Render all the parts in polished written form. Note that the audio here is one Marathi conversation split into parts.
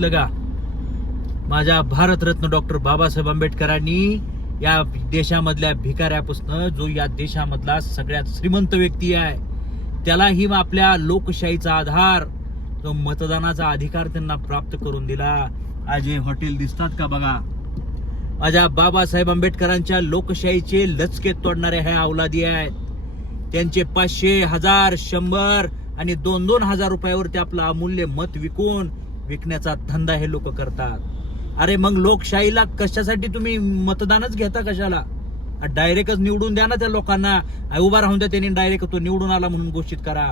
बघितलं का? माझ्या भारतरत्न डॉक्टर बाबासाहेब आंबेडकरांनी या देशामधल्या भिकाऱ्यापासून जो या देशामधला सगळ्यात श्रीमंत व्यक्ती आहे त्यालाही आपल्या लोकशाहीचा आधार, जो मतदानाचा अधिकार त्यांना प्राप्त करून दिला. आज हे हॉटेल दिसतात का बघा? माझ्या बाबासाहेब आंबेडकरांच्या लोकशाहीचे लचके तोडणारे हे अवलादी आहेत. त्यांचे 500, 1000, 100 आणि 2-2 हजार रुपयावरती आपलं अमूल्य मत विकण्याचा धंदा हे लोक करतात. अरे मग लोकशाहीला कशासाठी तुम्ही मतदानच घेता? कशाला? डायरेक्टच निवडून द्या ना त्या लोकांना. उभा राहून द्या, त्यांनी डायरेक्ट तो निवडून आला म्हणून घोषित करा.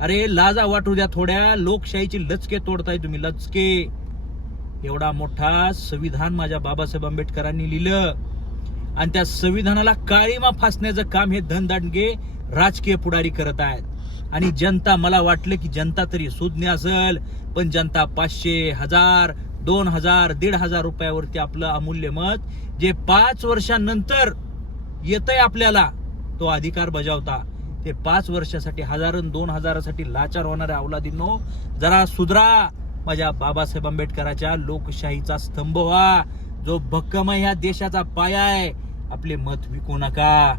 अरे लाजा वाटू द्या थोड्या. लोकशाहीची लचके तोडताय तुम्ही, लचके. एवढा मोठा संविधान माझ्या बाबासाहेब आंबेडकरांनी लिहिलं आणि त्या संविधानाला काळीमा फासण्याचं काम हे धनदांडगे राजकीय पुढारी करत आहेत. आणि जनता, मला वाटलं की जनता तरी सुज्ञ असेल, पण जनता 500, 1000, 2000, 1500 रुपयावरती आपलं अमूल्य मत, जे 5 वर्षांनंतर येतंय आपल्याला, तो अधिकार बजावता. ते 5 वर्षासाठी 1000 आणि 2000साठी लाचार होणाऱ्या अवलादींनो, जरा सुधरा. माझ्या बाबासाहेब आंबेडकरांच्या लोकशाहीचा स्तंभ व्हा. जो भक्कम ह्या देशाचा पाया आहे. आपले मत विकू नका.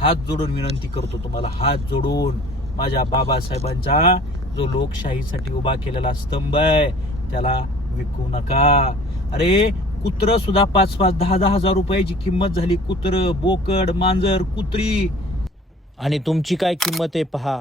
हात जोडून विनंती करतो तुम्हाला, हात जोडून. माझ्या बाबासाहेबांचा जो लोकशाहीसाठी उभा केलेला स्तंभ आहे त्याला विकू नका. अरे कुत्र सुद्धा 5-5, 10-10 हजार रुपयाची किंमत झाली. कुत्र, बोकड, मांजर, कुत्री. आणि तुमची काय किंमत आहे पहा.